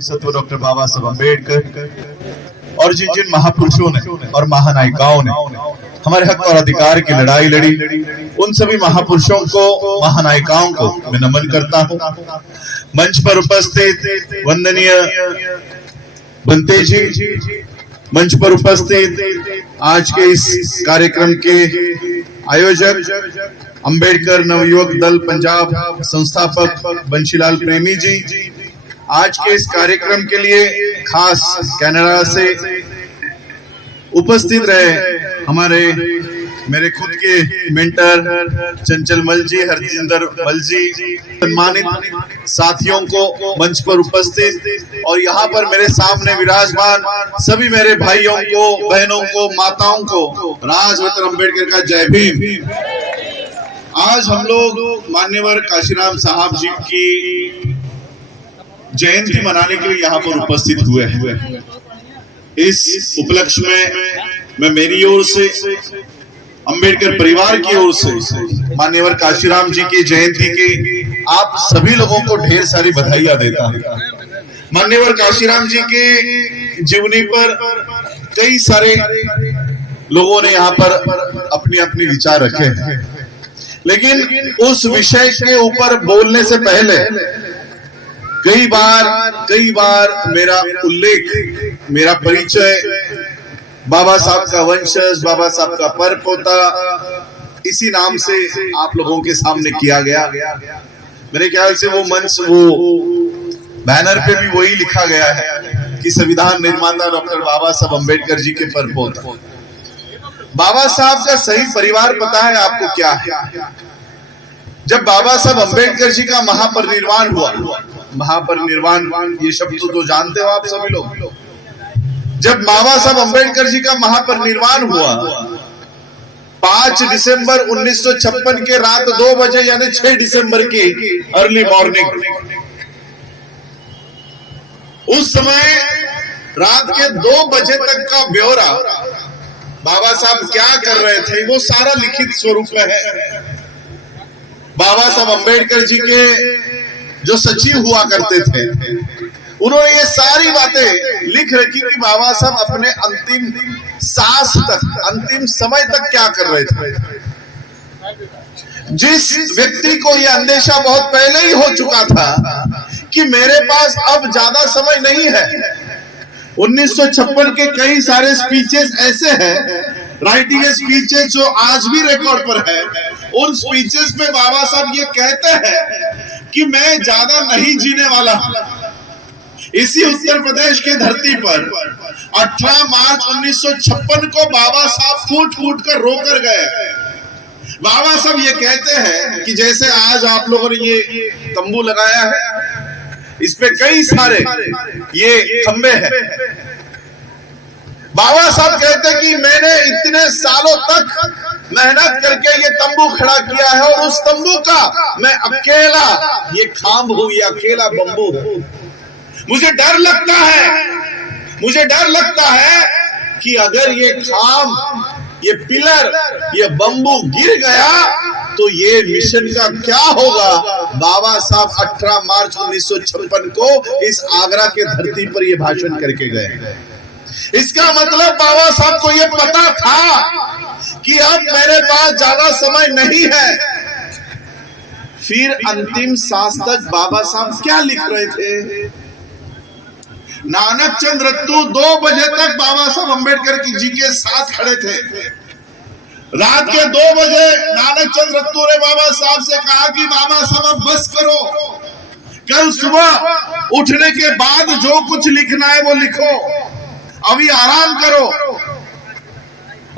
सत्व डॉक्टर बाबा साहब अम्बेडकर और जिन जिन महापुरुषों ने और महानायिकाओं ने हमारे हक और अधिकार की लड़ाई लड़ी, उन सभी महापुरुषों को, महानायिकाओं को मैं नमन करता हूं। मंच पर उपस्थित वंदनीय बंते जी, मंच पर उपस्थित आज के इस कार्यक्रम के आयोजक अंबेडकर नवयुवक दल पंजाब संस्थापक बंशीलाल प्रेमी जी, आज के इस कार्यक्रम के लिए खास कनाडा से उपस्थित रहे हमारे मेरे खुद के मेंटर चंचल मल जी, हरजिंदर मल जी, सम्मानित साथियों को, मंच पर उपस्थित और यहाँ पर मेरे सामने विराजमान सभी मेरे भाइयों को, बहनों को, माताओं को राजवंश अंबेडकर का जय भीम। आज हम लोग मान्यवर काशीराम साहब जी की जयंती मनाने के लिए यहाँ पर उपस्थित हुए हैं। इस उपलक्ष्य में मैं मेरी ओर से, अंबेडकर परिवार की ओर से मान्यवर काशीराम जी की जयंती की आप सभी लोगों को ढेर सारी बधाइयां देता हूं। मान्यवर काशीराम जी के जीवनी पर कई सारे लोगों ने यहाँ पर अपनी अपनी विचार रखे हैं, लेकिन उस विषय के ऊपर बोलने से पहले कई बार मेरा उल्लेख, मेरा परिचय बाबा साहब का वंशज, बाबा साहब का परपोता, इसी नाम से आप लोगों के सामने किया गया। मेरे ख्याल से वो मंच, वो बैनर पे भी वही लिखा गया है कि संविधान निर्माता डॉक्टर बाबा साहब अम्बेडकर जी के परपोता। बाबा साहब का सही परिवार पता है आपको क्या है? जब बाबा साहब अम्बेडकर जी का महापरिनिर्वाण हुआ, महापरिनिर्वाण ये शब्द तो जानते हो आप सभी लोग। जब बाबा साहब अम्बेडकर जी का महापरिनिर्वाण हुआ 5 दिसंबर 1956 के रात 2 बजे, यानी 6 दिसंबर की अर्ली मॉर्निंग, उस समय रात के 2 बजे तक का ब्यौरा बाबा साहब क्या कर रहे थे वो सारा लिखित स्वरूप में है। बाबा साहब अम्बेडकर जी के जो सचिव हुआ करते थे, उन्होंने ये सारी बातें लिख रखी कि बाबा साहब अपने अंतिम सांस तक, अंतिम समय तक क्या कर रहे थे। जिस व्यक्ति को यह अंदेशा बहुत पहले ही हो चुका था कि मेरे पास अब ज्यादा समय नहीं है। 1956 के कई सारे स्पीचेस ऐसे हैं, राइटिंग स्पीचेस जो आज भी रिकॉर्ड पर है। उन स्पीचेस में बाबा साहब ये कहते हैं कि मैं ज्यादा नहीं जीने वाला हूं। इसी उत्तर प्रदेश के धरती पर 18 मार्च 1956 को बाबा साहब फूट फूट कर रो कर गए। बाबा साहब ये कहते हैं कि जैसे आज आप लोगों ने ये तंबू लगाया है, इस पे कई सारे ये खंबे हैं। बाबा साहब कहते हैं कि मैंने इतने सालों तक मेहनत करके ये तंबू खड़ा किया है और उस तंबू का मैं अकेला ये खांब हूं, ये अकेला बंबू हूं। मुझे डर लगता है कि अगर ये खांब, ये पिलर, ये बंबू गिर गया तो ये मिशन का क्या होगा। बाबा साहब 18 मार्च 1956 को इस आगरा के धरती पर ये भाषण करके गए। इसका मतलब बाबा साहब को ये पता था कि अब मेरे पास ज्यादा समय नहीं है। फिर अंतिम सांस तक बाबा साहब क्या लिख रहे थे? नानक चंद रत्तू 2 बजे तक बाबा साहब अम्बेडकर जी के साथ खड़े थे। रात के 2 बजे नानक चंद रत्तू ने बाबा साहब से कहा कि बाबा साहब अब बस करो, कल सुबह उठने के बाद जो कुछ लिखना है वो लिखो, अभी आराम करो।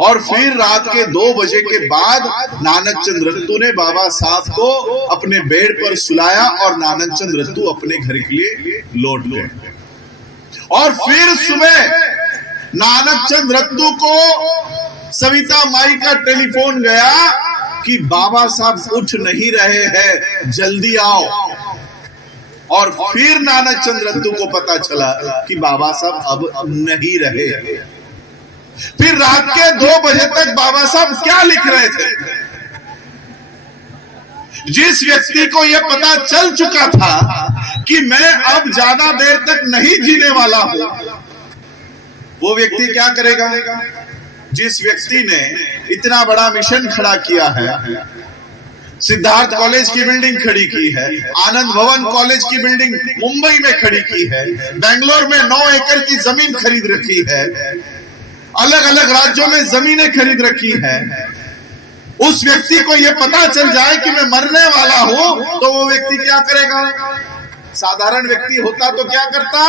और फिर रात के 2 बजे के बाद नानक चंद रत्तू ने बाबा साहब को अपने बेड पर सुलाया और नानक चंद रत्तू अपने घर के लिए लौट गए। और फिर सुबह नानक चंद रत्तू को सविता माई का टेलीफोन गया कि बाबा साहब उठ नहीं रहे हैं, जल्दी आओ। और फिर नानक चंद रत्तू को पता चला कि बाबा साहब अब नहीं रहे। फिर रात के 2 बजे तक बाबा साहब क्या लिख रहे थे? जिस व्यक्ति को यह पता चल चुका था कि मैं अब ज्यादा देर तक नहीं जीने वाला हूं, वो व्यक्ति क्या करेगा? जिस व्यक्ति ने इतना बड़ा मिशन खड़ा किया है, सिद्धार्थ कॉलेज की बिल्डिंग खड़ी की है, आनंद भवन कॉलेज की बिल्डिंग मुंबई में खड़ी की है, बेंगलोर में 9 एकड़ की जमीन खरीद रखी है, अलग अलग राज्यों में जमीनें खरीद रखी है, उस व्यक्ति को यह पता चल जाए कि मैं मरने वाला हूं, तो वो व्यक्ति क्या करेगा? साधारण व्यक्ति होता तो क्या करता?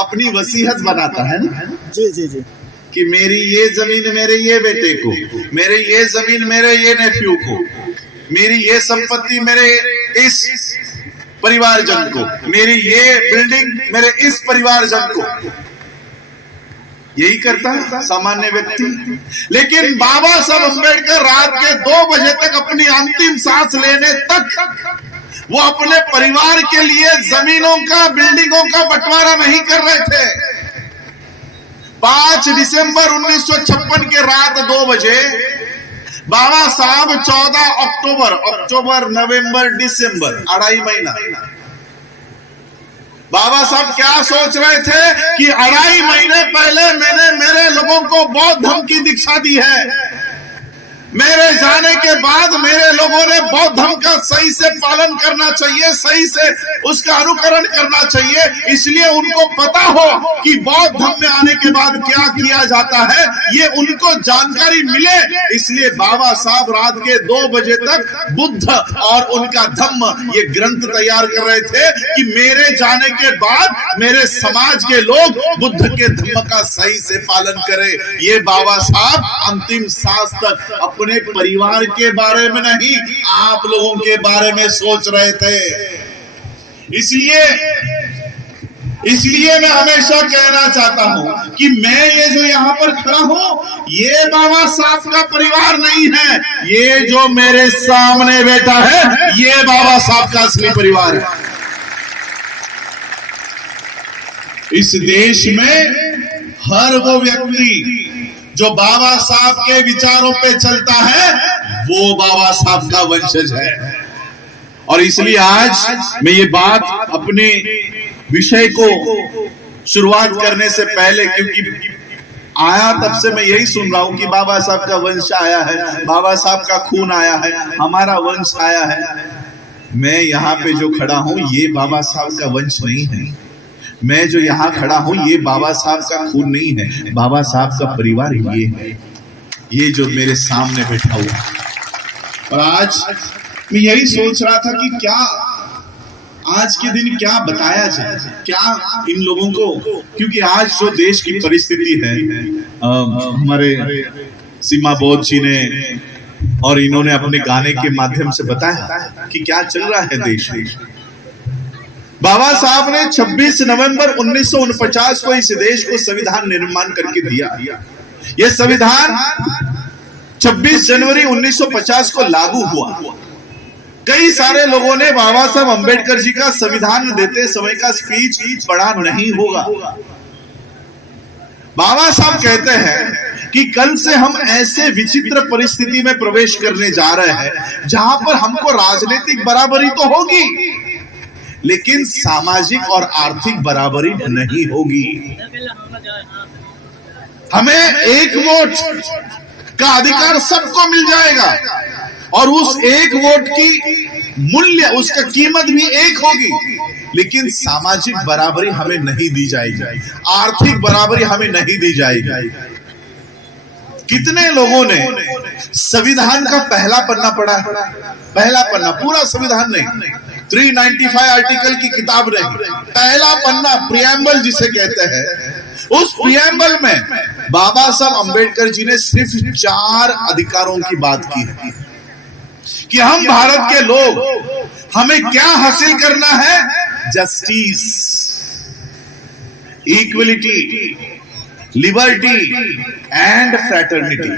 अपनी वसीयत बनाता है ना, जी जी जी, कि मेरी ये जमीन मेरे ये बेटे को, मेरे ये जमीन मेरे ये नेफ्यू को, मेरी ये संपत्ति मेरे इस परिवारजन को, मेरी ये बिल्डिंग मेरे इस परिवारजन को। यही करता है सामान्य व्यक्ति। लेकिन बाबा साहब अम्बेडकर रात के 2 बजे तक अपनी अंतिम सांस लेने तक वो अपने परिवार के लिए जमीनों का, बिल्डिंगों का बंटवारा नहीं कर रहे थे। 5 दिसंबर 1956 के रात 2 बजे बाबा साहब 14 अक्टूबर, नवंबर, दिसंबर, 2.5 महीना बाबा साहब क्या सोच रहे थे कि 2.5 महीने पहले मैंने मेरे लोगों को बौद्ध धर्म की दीक्षा दी है, मेरे जाने के बाद मेरे लोगों ने बौद्ध धर्म का सही से पालन करना चाहिए, सही से उसका अनुकरण करना चाहिए, इसलिए उनको पता हो कि बौद्ध धर्म में आने के बाद क्या किया जाता है, ये उनको जानकारी मिले। इसलिए बाबा साहब रात के 2 बजे तक बुद्ध और उनका धम्म ये ग्रंथ तैयार कर रहे थे कि मेरे जाने के बाद मेरे समाज के लोग बुद्ध के धम्म का सही से पालन करें। ये बाबा साहब अंतिम सांस तक अपने परिवार के बारे में नहीं, आप लोगों के बारे में सोच रहे थे। इसलिए मैं हमेशा कहना चाहता हूं कि मैं ये जो यहां पर खड़ा हूं, ये बाबा साहब का परिवार नहीं है, ये जो मेरे सामने बैठा है, ये बाबा साहब का असली परिवार है। इस देश में हर वो व्यक्ति जो बाबा साहब के विचारों पे चलता है, वो बाबा साहब का वंशज है। और इसलिए आज मैं ये बात अपने विषय को शुरुआत करने से पहले, क्योंकि आया तब से मैं यही सुन रहा हूं कि बाबा साहब का वंश आया है, बाबा साहब का खून आया है, हमारा वंश आया है। मैं यहाँ पे जो खड़ा हूं, ये बाबा साहब का वंश नहीं है। मैं जो यहाँ खड़ा हूं, ये बाबा साहब का खून नहीं है, बाबा साहब का परिवार ये है, ये जो मेरे सामने बैठा हुआ। और आज मैं यही सोच रहा था कि क्या आज के दिन क्या बताया जाए, क्या इन लोगों को, क्योंकि आज जो देश की परिस्थिति है, हमारे सीमा बौद्ध जी ने और इन्होंने अपने गाने के माध्यम से बताया कि क्या चल रहा है देश में। बाबा साहब ने 26 नवंबर 1949 को इस देश को संविधान निर्माण करके दिया। यह संविधान 26 जनवरी 1950 को लागू हुआ। कई सारे लोगों ने बाबा साहब अम्बेडकर जी का संविधान देते समय का स्पीच पढ़ा नहीं होगा। बाबा साहब कहते हैं कि कल से हम ऐसे विचित्र परिस्थिति में प्रवेश करने जा रहे हैं जहां पर हमको राजनीतिक बराबरी तो होगी, लेकिन सामाजिक और आर्थिक बराबरी नहीं होगी। हमें एक वोट का अधिकार सबको मिल जाएगा और उस एक वोट की मूल्य, उसका कीमत भी एक होगी, लेकिन सामाजिक बराबरी हमें नहीं दी जाएगी, आर्थिक बराबरी हमें नहीं दी जाएगी। कितने लोगों ने संविधान का पहला पन्ना पढ़ा है? पहला पन्ना, पूरा संविधान नहीं, 395 आर्टिकल की किताब नहीं, पहला पन्ना प्रियम्बल जिसे कहते हैं। उस प्रियम्बल में बाबा साहब अम्बेडकर जी ने सिर्फ 4 अधिकारों की बात की है कि हम भारत के लोग, हमें क्या हासिल करना है? Justice, equality, liberty and fraternity.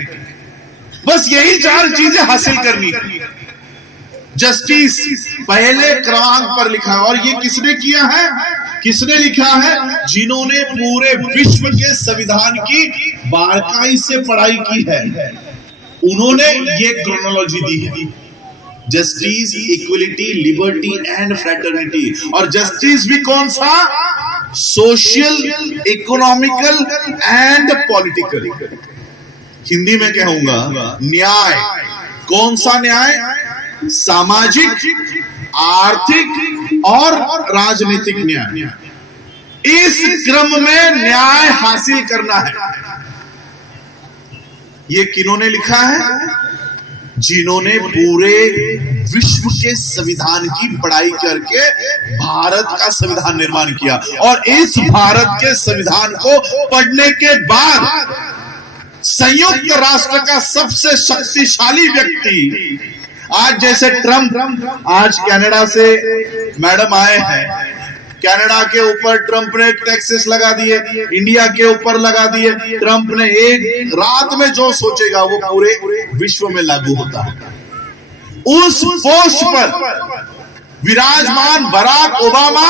बस यही 4 चीजें हासिल करनी है। जस्टिस पहले क्रमांक पर लिखा है, और ये किसने किया है? किसने लिखा है? जिन्होंने पूरे विश्व के संविधान की बारीकी से पढ़ाई की है, उन्होंने ये क्रोनोलॉजी दी है। Justice, equality, liberty and fraternity. और जस्टिस भी कौन सा? Social, economical and political. Hindi में कहूंगा न्याय। कौन सा न्याय? सामाजिक, आर्थिक और राजनीतिक न्याय। इस क्रम में न्याय हासिल करना है। ये किन्होंने लिखा है? जिन्होंने पूरे विश्व के संविधान की पढ़ाई करके भारत का संविधान निर्माण किया। और इस भारत के संविधान को पढ़ने के बाद संयुक्त राष्ट्र का सबसे शक्तिशाली व्यक्ति, आज जैसे ट्रंप, आज कनाडा से मैडम आए हैं, कनाडा के ऊपर ट्रंप ने टैक्सेस लगा दिए, इंडिया के ऊपर लगा दिए। ट्रंप ने एक रात में जो सोचेगा वो पूरे विश्व में लागू होता है। उस पोस्ट पर विराजमान बराक ओबामा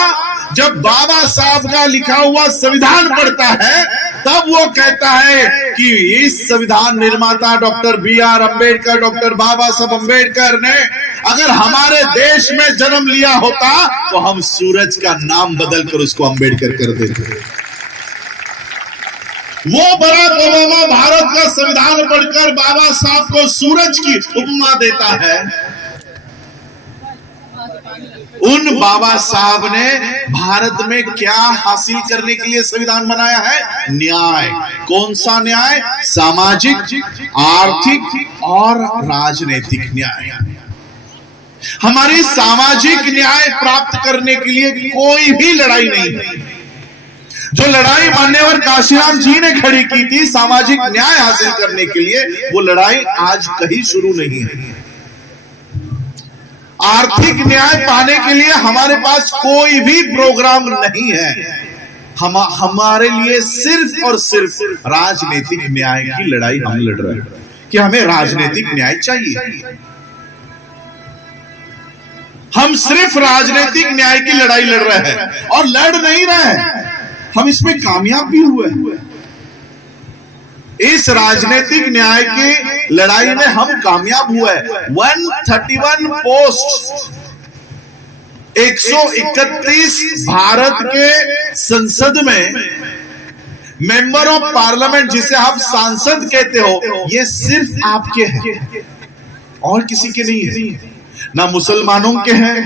जब बाबा साहब का लिखा हुआ संविधान पढ़ता है, तब वो कहता है कि इस संविधान निर्माता डॉक्टर बी.आर. अम्बेडकर, डॉक्टर बाबा साहब अम्बेडकर ने अगर हमारे देश में जन्म लिया होता तो हम सूरज का नाम बदलकर उसको अम्बेडकर कर देते। वो बराक ओबामा भारत का संविधान पढ़कर बाबा साहब को सूरज की उपमा देता है। उन बाबा साहब ने भारत में क्या हासिल करने के लिए संविधान बनाया है? न्याय। कौन सा न्याय? सामाजिक, आर्थिक और राजनीतिक न्याय। हमारी सामाजिक न्याय प्राप्त करने के लिए कोई भी लड़ाई नहीं। जो लड़ाई मान्यवर काशीराम जी ने खड़ी की थी सामाजिक न्याय हासिल करने के लिए, वो लड़ाई आज कहीं शुरू नहीं है। आर्थिक न्याय पाने के लिए हमारे पास कोई भी प्रोग्राम नहीं है। हमारे लिए सिर्फ और सिर्फ राजनीतिक न्याय की लड़ाई हम लड़ रहे हैं कि हमें राजनीतिक न्याय चाहिए। हम सिर्फ राजनीतिक न्याय की लड़ाई लड़ रहे हैं और लड़ नहीं रहे हैं, हम इसमें कामयाब भी हुए। इस राजनीतिक न्याय की लड़ाई में हम कामयाब हुए। 131 पोस्ट, 131 भारत के संसद में मेंबर ऑफ पार्लियामेंट, जिसे आप सांसद कहते हो, ये सिर्फ आपके हैं और किसी के नहीं है। ना मुसलमानों के हैं,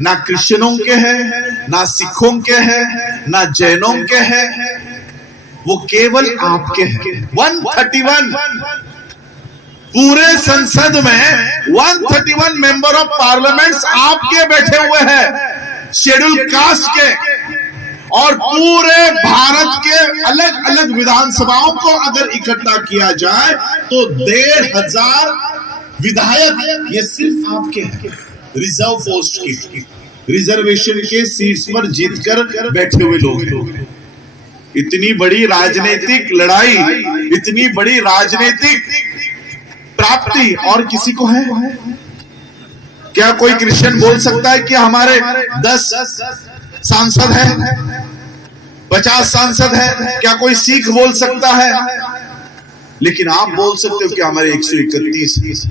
ना क्रिश्चियनों के हैं, ना सिखों के हैं, ना जैनों के हैं, वो केवल आपके हैं। 131 पूरे संसद में 131 मेंबर ऑफ पार्लियामेंट्स आपके बैठे हुए हैं, शेड्यूल कास्ट के। और पूरे भारत के अलग अलग विधानसभाओं को अगर इकट्ठा किया जाए तो 1500 विधायक ये सिर्फ आपके हैं। रिजर्व पोस्ट की, रिजर्वेशन के सीट्स पर जीतकर बैठे हुए लोग हैं। इतनी बड़ी राजनीतिक लड़ाई, इतनी बड़ी राजनीतिक प्राप्ति और किसी को है? क्या कोई क्रिश्चियन बोल सकता है कि हमारे 10 सांसद हैं, 50 सांसद हैं? क्या कोई सिख बोल सकता है? लेकिन आप बोल सकते हो कि हमारे 131।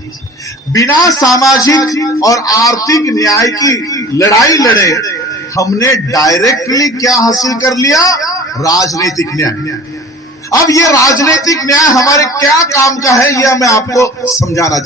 बिना सामाजिक और आर्थिक न्याय की लड़ाई लड़े हमने डायरेक्टली क्या हासिल कर लिया? राजनीतिक न्याय। अब ये राजनीतिक न्याय हमारे क्या काम का है, यह मैं आपको समझाना